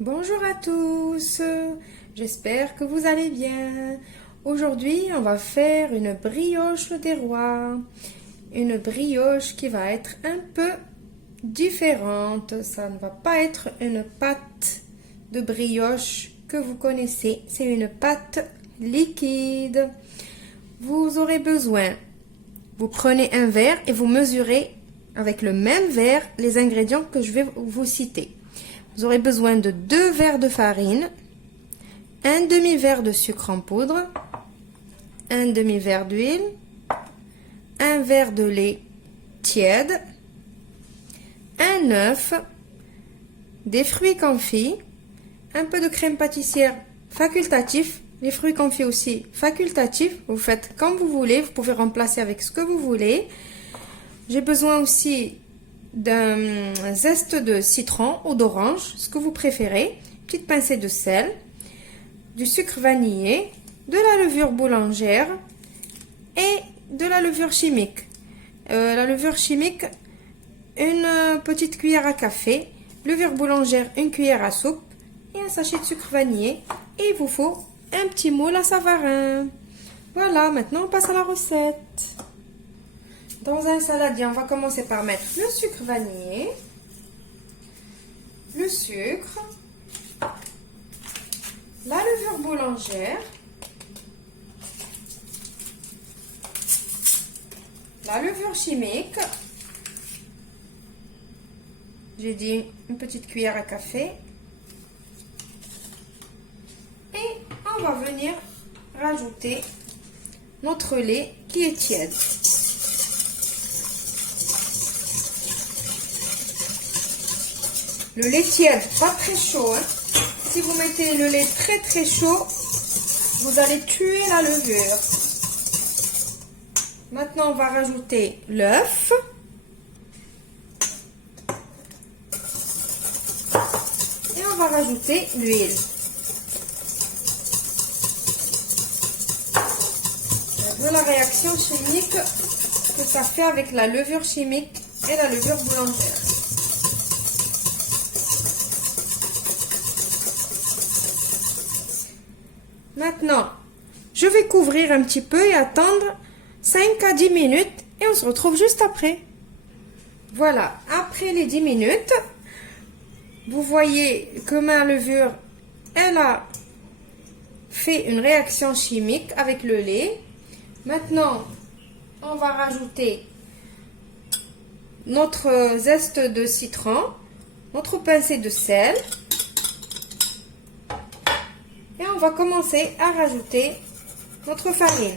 Bonjour à tous, j'espère que vous allez bien. Aujourd'hui, on va faire une brioche des rois. Une brioche qui va être un peu différente. Ça ne va pas être une pâte de brioche que vous connaissez. C'est une pâte liquide. Vous aurez besoin, vous prenez un verre et vous mesurez avec le même verre les ingrédients que je vais vous citer. Vous aurez besoin de 2 verres de farine, un demi-verre de sucre en poudre, un demi-verre d'huile, un verre de lait tiède, un œuf, des fruits confits, un peu de crème pâtissière facultatif, les fruits confits aussi facultatifs, vous faites comme vous voulez, vous pouvez remplacer avec ce que vous voulez. J'ai besoin aussi d'un zeste de citron ou d'orange, ce que vous préférez, une petite pincée de sel, du sucre vanillé, de la levure boulangère et de la levure chimique. La levure chimique, une petite cuillère à café, levure boulangère, une cuillère à soupe et un sachet de sucre vanillé. Et il vous faut un petit moule à Savarin. Voilà, maintenant on passe à la recette. Dans un saladier, on va commencer par mettre le sucre vanillé, le sucre, la levure boulangère, la levure chimique, j'ai dit une petite cuillère à café, et on va venir rajouter notre lait qui est tiède. Le lait tiède, pas très chaud. Si vous mettez le lait très chaud, vous allez tuer la levure. Maintenant, on va rajouter l'œuf. Et on va rajouter l'huile. Voilà la réaction chimique que ça fait avec la levure chimique et la levure boulangère. Maintenant, je vais couvrir un petit peu et attendre 5 à 10 minutes et on se retrouve juste après. Voilà, après les 10 minutes, vous voyez que ma levure, elle a fait une réaction chimique avec le lait. Maintenant, on va rajouter notre zeste de citron, notre pincée de sel. Et on va commencer à rajouter notre farine.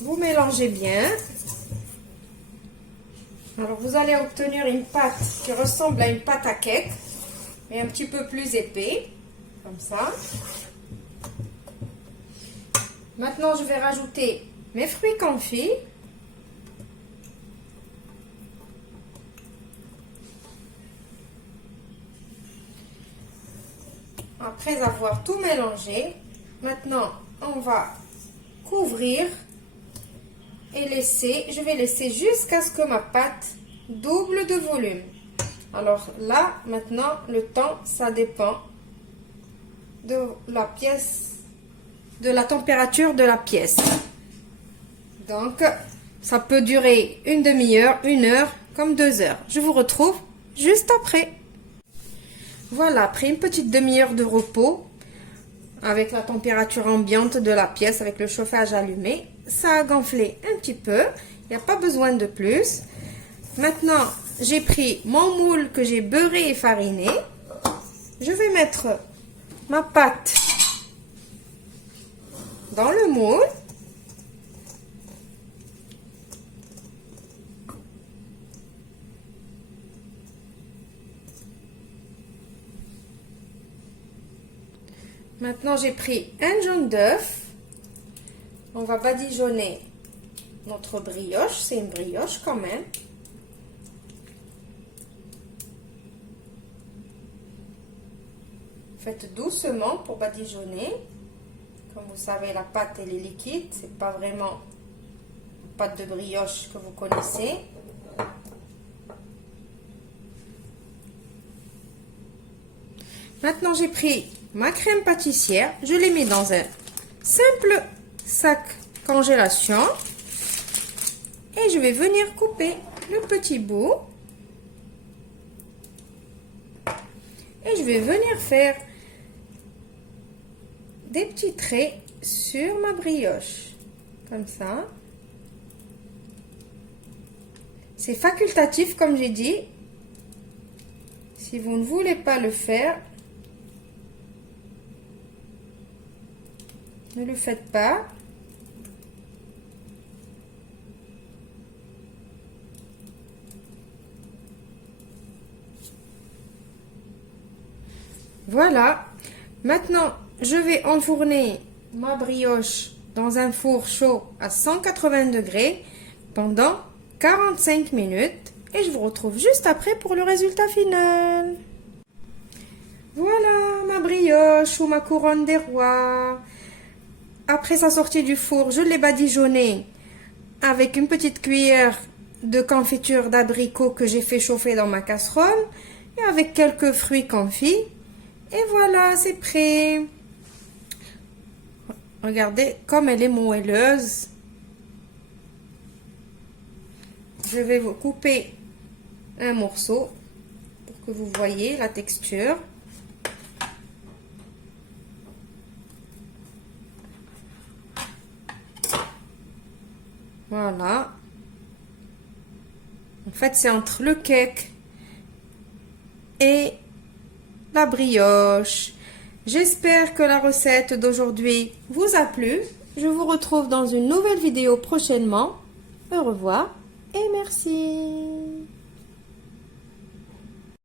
Vous mélangez bien. Alors, vous allez obtenir une pâte qui ressemble à une pâte à cake, mais un petit peu plus épais, comme ça. Maintenant, je vais rajouter mes fruits confits. Après avoir tout mélangé, maintenant, on va couvrir et je vais laisser jusqu'à ce que ma pâte double de volume. Alors là, maintenant, le temps, ça dépend de la pièce, de la température de la pièce. Donc, ça peut durer une demi-heure, 1 heure, comme 2 heures. Je vous retrouve juste après. Voilà, après une petite demi-heure de repos, avec la température ambiante de la pièce, avec le chauffage allumé, ça a gonflé un petit peu, il n'y a pas besoin de plus. Maintenant, j'ai pris mon moule que j'ai beurré et fariné. Je vais mettre ma pâte dans le moule. Maintenant, j'ai pris un jaune d'œuf. On va badigeonner notre brioche. C'est une brioche quand même. Faites doucement pour badigeonner. Comme vous savez, la pâte elle est liquide, c'est pas vraiment une pâte de brioche que vous connaissez. Maintenant, j'ai pris ma crème pâtissière, je l'ai mis dans un simple sac congélation et je vais venir couper le petit bout et je vais venir faire des petits traits sur ma brioche, comme ça. C'est facultatif comme j'ai dit. Si vous ne voulez pas le faire, ne le faites pas. Voilà. Maintenant, je vais enfourner ma brioche dans un four chaud à 180 degrés pendant 45 minutes et je vous retrouve juste après pour le résultat final. Voilà ma brioche ou ma couronne des rois. Après sa sortie du four, je l'ai badigeonnée avec une petite cuillère de confiture d'abricot que j'ai fait chauffer dans ma casserole et avec quelques fruits confits. Et voilà, c'est prêt. Regardez comme elle est moelleuse. Je vais vous couper un morceau pour que vous voyez la texture. Voilà. En fait, c'est entre le cake et la brioche. J'espère que la recette d'aujourd'hui vous a plu. Je vous retrouve dans une nouvelle vidéo prochainement. Au revoir et merci.